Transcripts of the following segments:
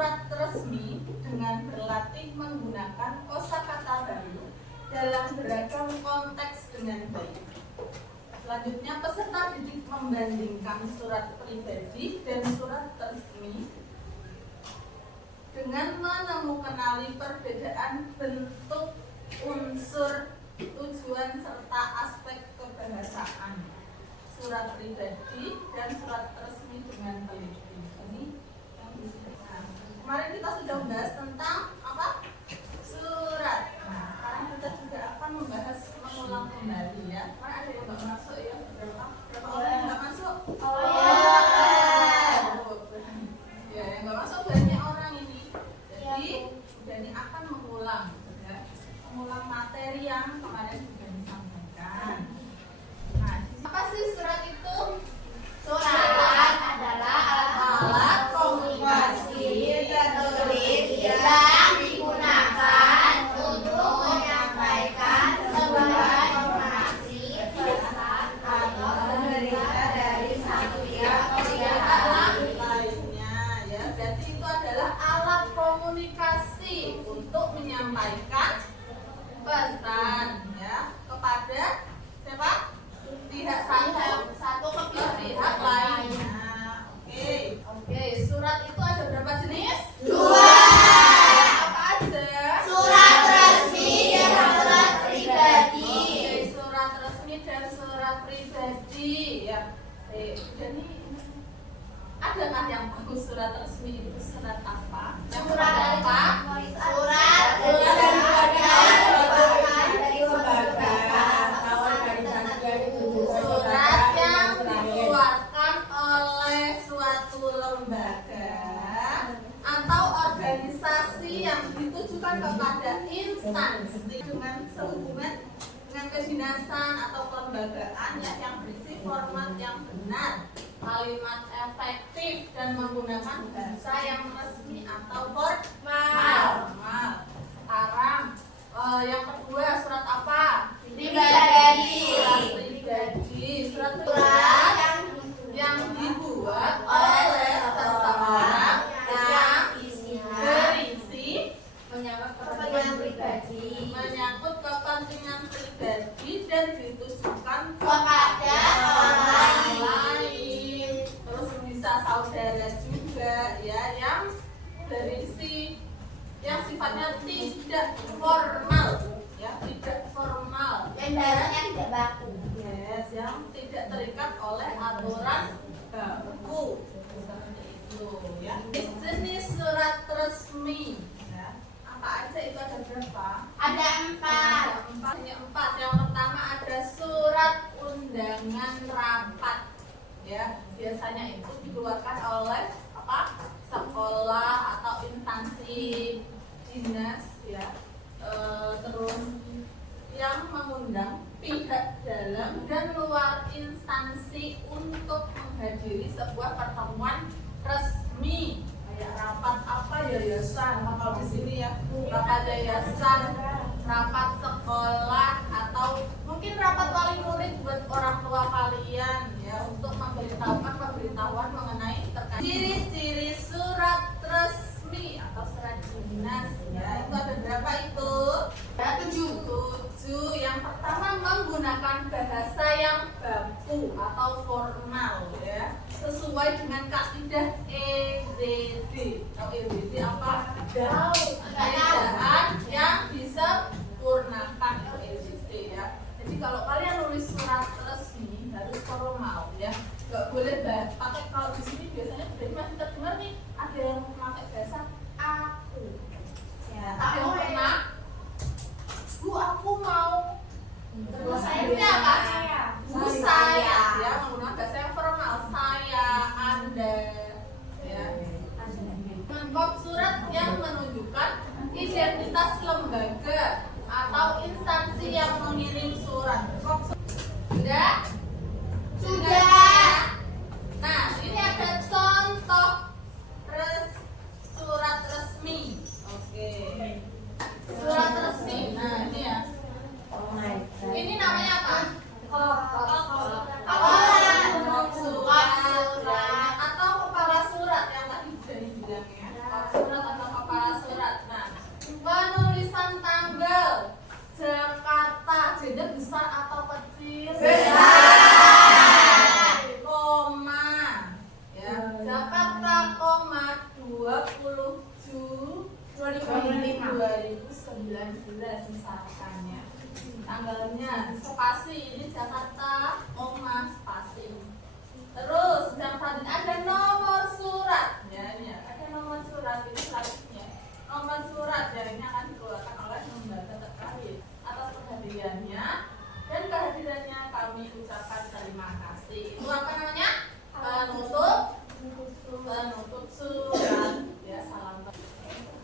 surat resmi dengan berlatih menggunakan kosakata baru dalam beragam konteks dengan baik. Selanjutnya, peserta didik membandingkan surat pribadi dan surat resmi dengan menemukan perbedaan bentuk, unsur, tujuan, serta aspek kebahasaan surat pribadi dan surat resmi dengan teliti. Ini yang disebutkan. Kemarin kita sudah membahas tentang apa? Surat. Nah, sekarang kita juga akan membahas mengulang kembali ya. Karena ada yang nggak masuk ya. Berapa orang yang nggak masuk? Ya, yang nggak masuk banyak orang ini. Jadi, Dani akan mengulang ya. Mengulang materi yang kemarin sudah disampaikan. Nah, apa sih surat itu? Surat adalah alat komunikasi tertulis yang digunakan untuk menyampaikan sebuah informasi, pesan, atau berita dari satu pihak ke pihak lainnya ya. Berarti itu adalah alat komunikasi untuk menyampaikan pesan ya kepada siapa? Pihak satu ke pihak lainnya. Oke, surat itu ada berapa jenis? 2. Apa aja? Surat resmi dan surat pribadi. Oke, surat resmi dan surat pribadi ya. Jadi adakah yang tahu surat resmi itu surat apa? Yang Surat apa? Surat dari keluarga, dari lembaga, Surat yang dikeluarkan oleh suatu lembaga atau organisasi yang ditujukan kepada instansi dengan sehubungan dengan kedinasan atau kelembagaan ya, yang berisi format yang benar, kalimat efektif, dan menggunakan bahasa yang resmi atau formal. Sekarang yang kedua, surat apa? Pribadi. Surat pribadi. Surat yang dibuat oleh seseorang yang berisi Kepentingan pribadi menyangkut kepentingan pribadi dan ditujukan kepada orang lain. Terus bisa saudara juga ya, yang berisi yang sifatnya tidak formal ya, tidak formal, dan bahasanya tidak baku. yes, yang tidak terikat oleh aturan baku seperti itu ya. Jenis surat resmi ya, apa aja itu? Ada berapa? Ada 4. Hanya 4. Yang pertama ada surat undangan rapat ya, biasanya itu dikeluarkan oleh apa? Sekolah atau instansi dinas ya. Terus yang mengundang pihak dalam dan luar instansi untuk menghadiri sebuah pertemuan resmi, kayak rapat apa, yayasan. Nah, kalau di sini ya rapat yayasan, rapat sekolah, atau mungkin rapat wali murid buat orang tua kalian ya, untuk memberitahukan pemberitahuan mengenai terkait ciri-ciri surat resmi atau surat dinas ya. Itu ada berapa itu? Ada 7. Yang pertama, menggunakan bahasa yang baku atau formal ya, sesuai dengan kaidah EZD. Tahu EZD apa? Keadaan yang disempurnakan, EZD ya. Jadi kalau kalian nulis surat resmi harus formal ya, nggak boleh pakai, kalau di sini biasanya dari masih terdengar nih ada yang pakai bahasa aku ya. Ada yang pernah, Bu aku mau, terus saya apa? Bu saya ya, menggunakan bahasa yang formal, saya, anda ya. Mengkop surat yang menunjukkan identitas lembaga atau instansi yang mengirim surat. Sudah. Nah, ini ada contoh surat resmi. Oke. Surat resmi. Nah, ini ya. Ini namanya apa? Surat atau kepala surat yang tadi sudah dibilang ya. Surat 2019 misalkannya. Tanggalnya spasi ini Jakarta, spasi. Terus yang tadi ada nomor surat, ya ini ada nomor surat ini selanjutnya. Nomor surat ya ini akan dikeluarkan oleh lembaga terkait atas kehadirannya dan kehadirannya kami ucapkan terima kasih. Itu apa namanya? Penutup surat. Ya salam.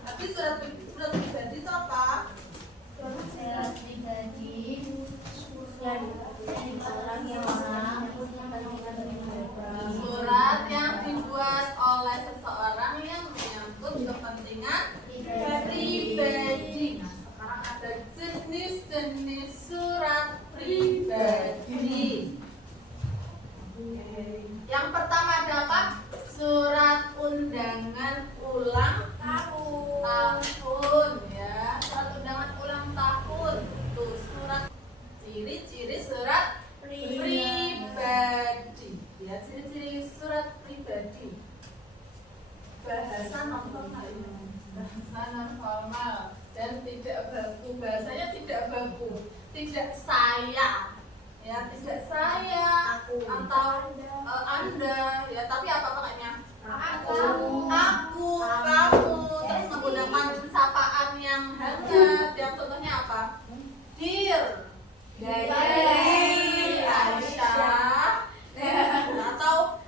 Tapi surat pribadi itu apa? Surat pribadi orang yang Surat yang dibuat oleh seseorang yang menyangkut kepentingan pribadi. Nah, sekarang ada jenis-jenis surat pribadi. Yang pertama ada apa? Surat undangan ulang tahun ya. Surat undangan ulang tahun. Tuh surat ciri-ciri surat pribadi. Ya, ciri-ciri surat pribadi. Bahasa non formal. Bahasa non formal dan tidak baku. Bahasanya tidak baku. Tidak saya. Ya, tidak saya atau Anda ya, tapi apa pakainya? Aku, kamu. Terus menggunakan sapaan yang hangat. Yang contohnya apa? Dear, dari Aisyah, atau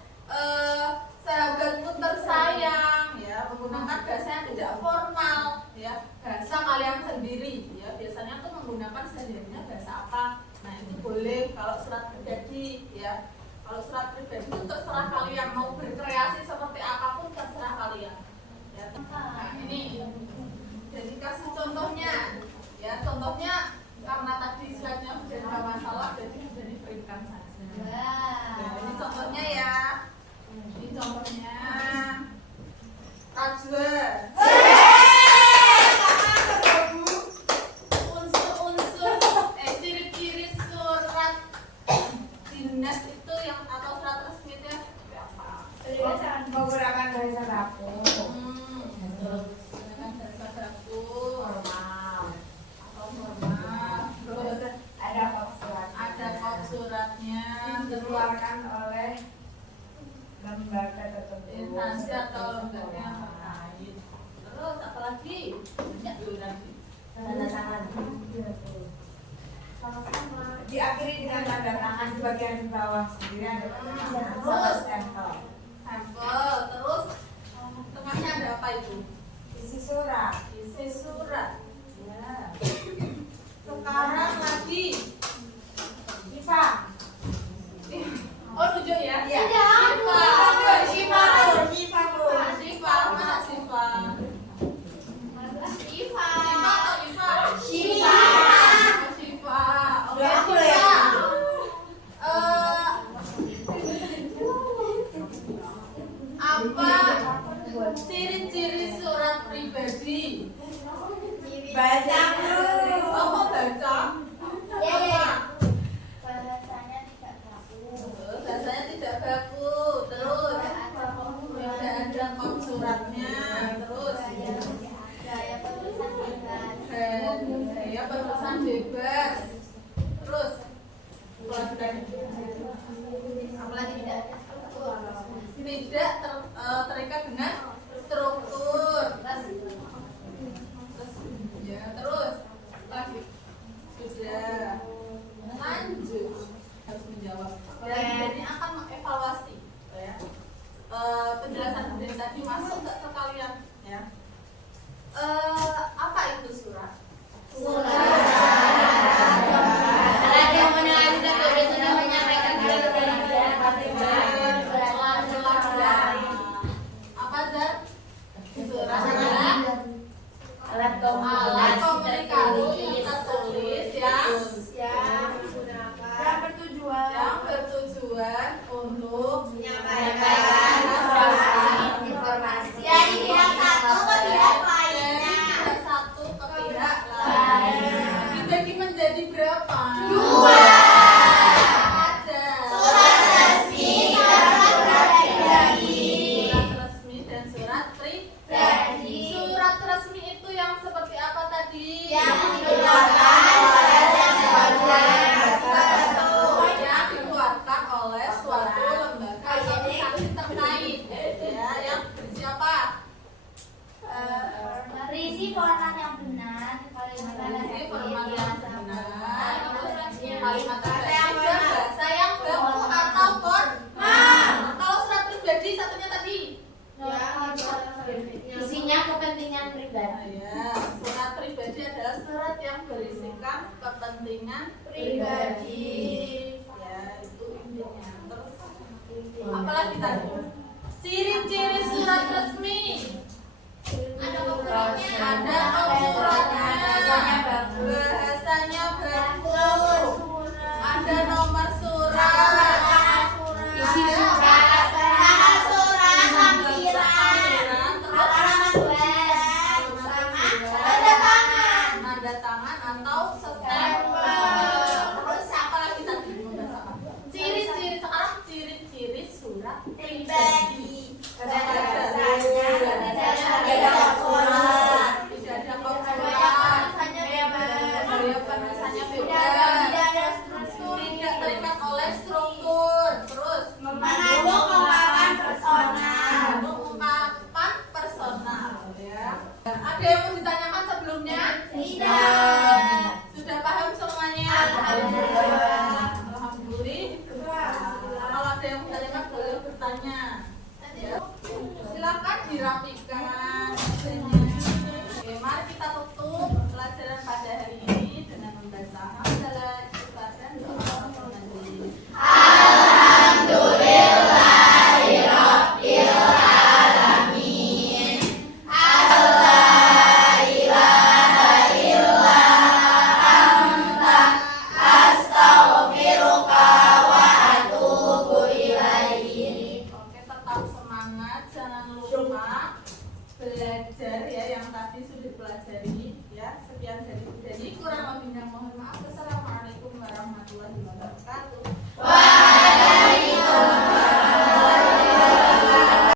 sahabatku tersayang ya, menggunakan bahasa yang tidak formal ya, bahasa kalian sendiri ya. Biasanya tuh menggunakan sehari-harinya bahasa apa? Nah itu boleh kalau surat pribadi ya. Kalau surat pribadi itu terserah kalian mau berkreasi seperti apapun, terserah kalian ya. Nah ini jadi kasih contohnya ya. Contohnya karena tadi slide-nya sudah ada masalah, jadi sudah diberikan saja. Nah, ini contohnya ya. Ini contohnya Najwa. Ciri-ciri surat dinas itu yang atau surat resmi itu yang seperti apa? menggunakan bahasa baku. Dengan bahasa baku formal atau formal. Terus Ada kop surat. ada kop suratnya, Dikeluarkan oleh lembaga tertentu. instansi atau lembaga yang terkait. Terus apa lagi? Banyak dulu nanti. Tanda tangan. Sama-sama. Diakhiri dengan tanda tangan di bagian bawah sendiri ada tanda tangan. Terus stempel. Sampel. Terus tengahnya ada apa itu? Isi surat. Isi surat. Ya. Sekarang lagi. Ipa. Oh tunjuk ya? Iya. Syifa. Syifa. Syifa. Syifa. Mana Syifa? Syifa atau Syifa? Syifa. Syifa. Oke, Udah aku Syifa. ya. Apa ciri-ciri surat pribadi? Baca dulu. Oh, kok baca? Iya. Bahasanya tidak baku. Terus tidak ada kop suratnya. Terus gaya penulisan bebas. Terus apalagi tidak terikat dengan struktur. Terus lagi sudah lanjut harus menjawab dan ini akan mengevaluasi ya. Penjelasan dari tadi masuk nggak ke kalian ya? Apa itu surat? Ada yang mendengar kita sudah menyampaikan Apa Zar? Surat alat alat komunikasi kita tulis yang bertujuan untuk menyampaikan informasi dari pihak satu ke pihak lainnya. Isi format yang benar, kalimat Isi format yang benar. Kalimat Bahasa yang baku atau formal. Kalau surat pribadi satunya tadi. isinya kepentingan pribadi. Ya, surat pribadi adalah surat yang berisikan kepentingan Pribadi. Ya, itu intinya. Terus apalagi tadi? Ciri-ciri surat resmi. Ada pokoknya. Ada suratnya. Bahasanya bagus. Bahasanya baku. Nomor Ada nomor surat. isi surat, tanggal surat, lampiran, Terus alamat web, sama tanda tangan. tanda tangan atau stempel. Terus apa lagi tadi? Ciri-ciri sekarang ciri-ciri surat Pribadi. Bahasanya tidak ada format. Bisa ada Gaya konsulat. penulisannya bebas. Gaya penulisannya Tidak bebas. ada struktur. Tidak terikat oleh struktur. Terus Mengandung ungkapan personal. mengandung ungkapan personal. Ya. Ada yang mau ditanyakan sebelumnya? Tidak. Sudah paham semuanya? Alhamdulillah. Alhamdulillah. Kalau ada yang bertanya boleh bertanya. Ya. Silakan dirapikan. Oke, mari kita tutup pelajaran pada hari ini dengan membaca hamdalah, syukur dan doa. Oke, tetap semangat, jangan lupa belajar ya yang tadi sudah pelajari ya. Sekian dari kurang lebihnya mohon maaf. Assalamualaikum warahmatullahi wabarakatuh.